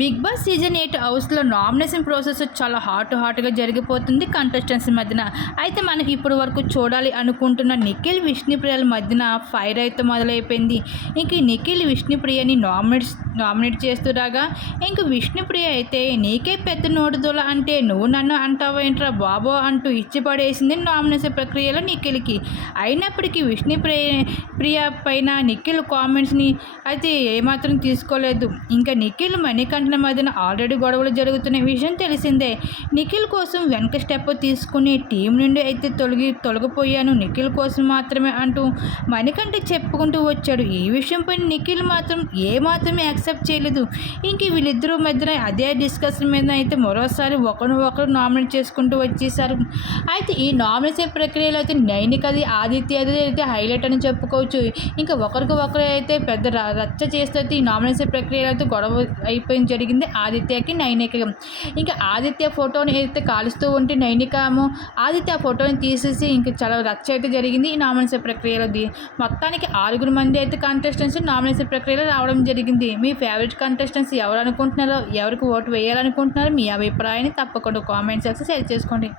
Big boss season eight హౌస్లో nomination process చాలా hot హాట్గా జరిగిపోతుంది కంటెస్టెంట్స్ మధ్యన. అయితే మనం ఇప్పటి వరకు చూడాలి అనుకుంటున్న నిఖిల్ విష్ణుప్రియల మధ్యన ఫైర్ అయితే మొదలైపోయింది. ఇంక నిఖిల్ విష్ణుప్రియని నామినేట్స్ నామినేట్ చేస్తురాగా ఇంక విష్ణుప్రియ అయితే నీకే పెద్ద నోటుదోల అంటే నువ్వు నన్ను అంటావేంట్రా బాబో? అంటూ ఇచ్చి పడేసింది నామినేషన్ ప్రక్రియలో నిఖిల్కి. అయినప్పటికీ విష్ణుప్రియ ప్రియ పైన నిఖిల్ కామెంట్స్ని అయితే ఏమాత్రం తీసుకోలేదు. ఇంకా నిఖిల్ మణికంఠన మధ్యన ఆల్రెడీ గొడవలు జరుగుతున్న విషయం తెలిసిందే. నిఖిల్ కోసం వెనక స్టెప్ తీసుకుని టీం నుండి అయితే తొలగి తొలగిపోయాను. నిఖిల్ కోసం మాత్రమే అంటూ మణికంఠ చెప్పుకుంటూ వచ్చాడు. ఈ విషయంపై నిఖిల్ మాత్రం ఏ మాత్రమే యాక్సెప్ట్ చేయలేదు. ఇంక వీళ్ళిద్దరూ మధ్యన అదే డిస్కషన్ మీద అయితే మరోసారి ఒకరు ఒకరు నామినేట్ చేసుకుంటూ వచ్చేసారు. అయితే ఈ నామినేషన్ ప్రక్రియలో అయితే నైనికది ఆదిత్య అది అయితే హైలైట్ అని చెప్పుకోవచ్చు. ఇంకా ఒకరికి ఒకరు అయితే పెద్ద రచ్చ చేస్తే ఈ నామినేషన్ ప్రక్రియలో అయితే గొడవ అయిపోయింది జరిగింది ఆదిత్యకి నైనిక ఇంకా ఆదిత్య ఫోటోని అయితే కాలుస్తూ ఉంటే నైనికాము ఆదిత్య ఫోటోని తీసేసి ఇంకా చాలా రచ్చ అయితే జరిగింది ఈ నామినేషన్ ప్రక్రియలో. మొత్తానికి ఆరుగురు మంది అయితే కాంటెస్టెంట్స్ నామినేషన్ ప్రక్రియలో రావడం జరిగింది. మీ ఫేవరెట్ కంటెస్టెంట్స్ ఎవరు అనుకుంటున్నారో ఎవరికి ఓటు వేయాలనుకుంటున్నారో మీ అభిప్రాయాన్ని తప్పకుండా కామెంట్ సెక్షన్ షేర్ చేసుకోండి.